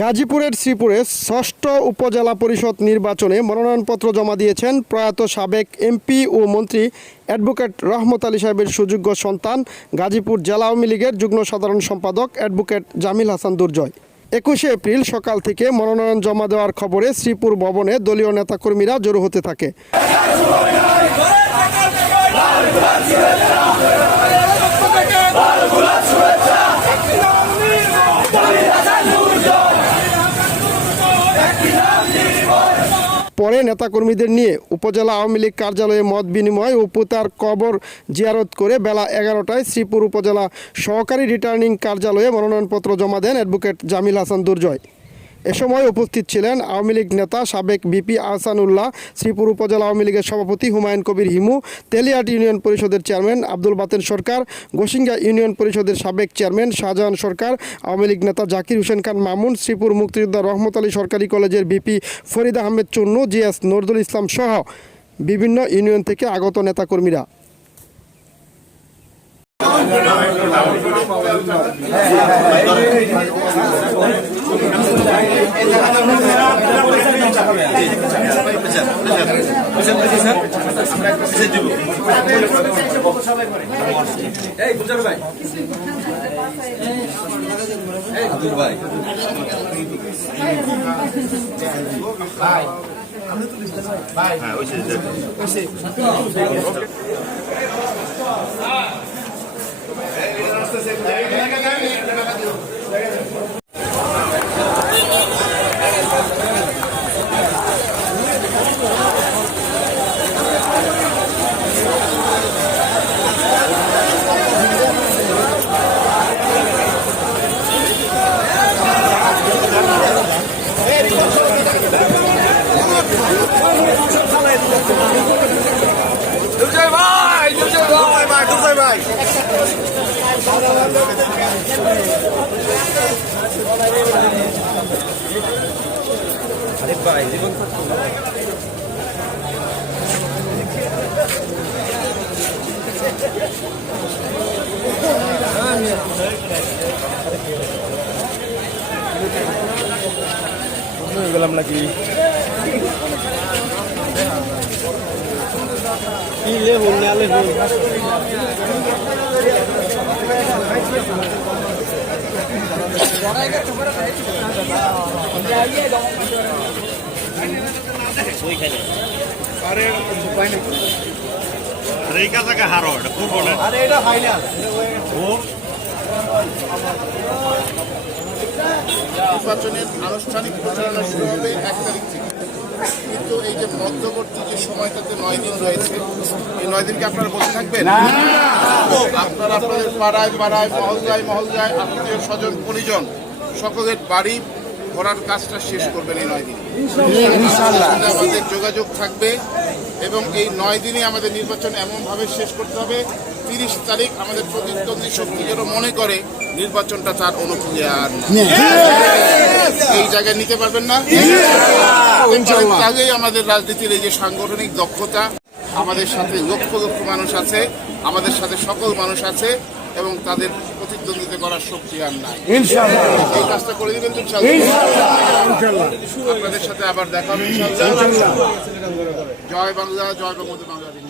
গাজীপুরের শ্রীপুরে ষষ্ঠ উপজেলা পরিষদ নির্বাচনে মনোনয়নপত্র জমা দিয়েছেন প্রয়াত সাবেক এমপি ও মন্ত্রী অ্যাডভোকেট রহমত আলী সাহেবের সুযোগ্য সন্তান গাজীপুর জেলা আওয়ামী লীগের যুগ্ম সাধারণ সম্পাদক অ্যাডভোকেট জামিল হাসান দুর্জয়। একুশে এপ্রিল সকাল থেকে মনোনয়ন জমা দেওয়ার খবরে শ্রীপুর ভবনে দলীয় নেতাকর্মীরা জড়ো হতে থাকে। পরে নেতাকর্মীদের নিয়ে উপজেলা আওয়ামী লীগ কার্যালয়ে মত বিনিময় ও পুতার কবর জিয়ারত করে বেলা এগারোটায় শ্রীপুর উপজেলা সহকারী রিটার্নিং কার্যালয়ে মনোনয়নপত্র জমা দেন অ্যাডভোকেট জামিল হাসান দুর্জয়। এ সময় উপস্থিত ছিলেন আওয়ামী লীগ নেতা সাবেক বিপি আহসানুল্লাহ, শ্রীপুর উপজেলা আওয়ামী লীগের সভাপতি হুমায়ুন কবির হিমু, তেলিয়াট ইউনিয়ন পরিষদের চেয়ারম্যান আব্দুল বাতেন সরকার গোসিঙ্গা ইউনিয়ন পরিষদের সাবেক চেয়ারম্যান শাহজাহান সরকার, আওয়ামী লীগ নেতা জাকির হোসেন খান মামুন, শ্রীপুর মুক্তিযোদ্ধা রহমত আলী সরকারি কলেজের বিপি ফরিদ আহমেদ চুন্নু জিএস নজরুল ইসলাম সহ বিভিন্ন ইউনিয়ন থেকে আগত নেতাকর্মীরা। দুর্জয় দুর্জয় ভাই গেলাম নাকি কি লে হুন না লে হুন রেখা থেকে হারো এটা পূর্ব না আরে এটা ফাইনাল নির্বাচনের আনুষ্ঠানিক প্রচারণা শুরু হবে এক তারিখ থেকে। কিন্তু এই যে মধ্যবর্তী যে সময়টাতে নয় দিন রয়েছে। এই নয় দিনকে আপনারা বসে থাকবেন? আপনারা আপনাদের পাড়ায় পাড়ায় মহল্লায় মহল্লায় আত্মীয় স্বজন পরিজন সকলের বাড়ি ঘোরার কাজটা শেষ করবেন এই নয় দিন। আমাদের যোগাযোগ থাকবে এবং এই নয় দিনে আমাদের নির্বাচন এমনভাবে শেষ করতে হবে তিরিশ তারিখ আমাদের প্রতিদ্বন্দ্বী শক্তি যেন মনে করে নির্বাচনটা তার অনুকূলে আর এই জায়গায় নিতে পারবেন না। আগেই আমাদের রাজনীতির এই যে সাংগঠনিক দক্ষতা আমাদের সাথে লক্ষ লক্ষ মানুষ আছে আমাদের সাথে সকল মানুষ আছে এবং তাদের প্রতিদ্বন্দ্বিতা করার শক্তি আর নাই। এই কাজটা করে দিবেন তো আপনাদের সাথে আবার দেখা হবে জয় বাংলা জয় বঙ্গবন্ধু বাংলাদেশ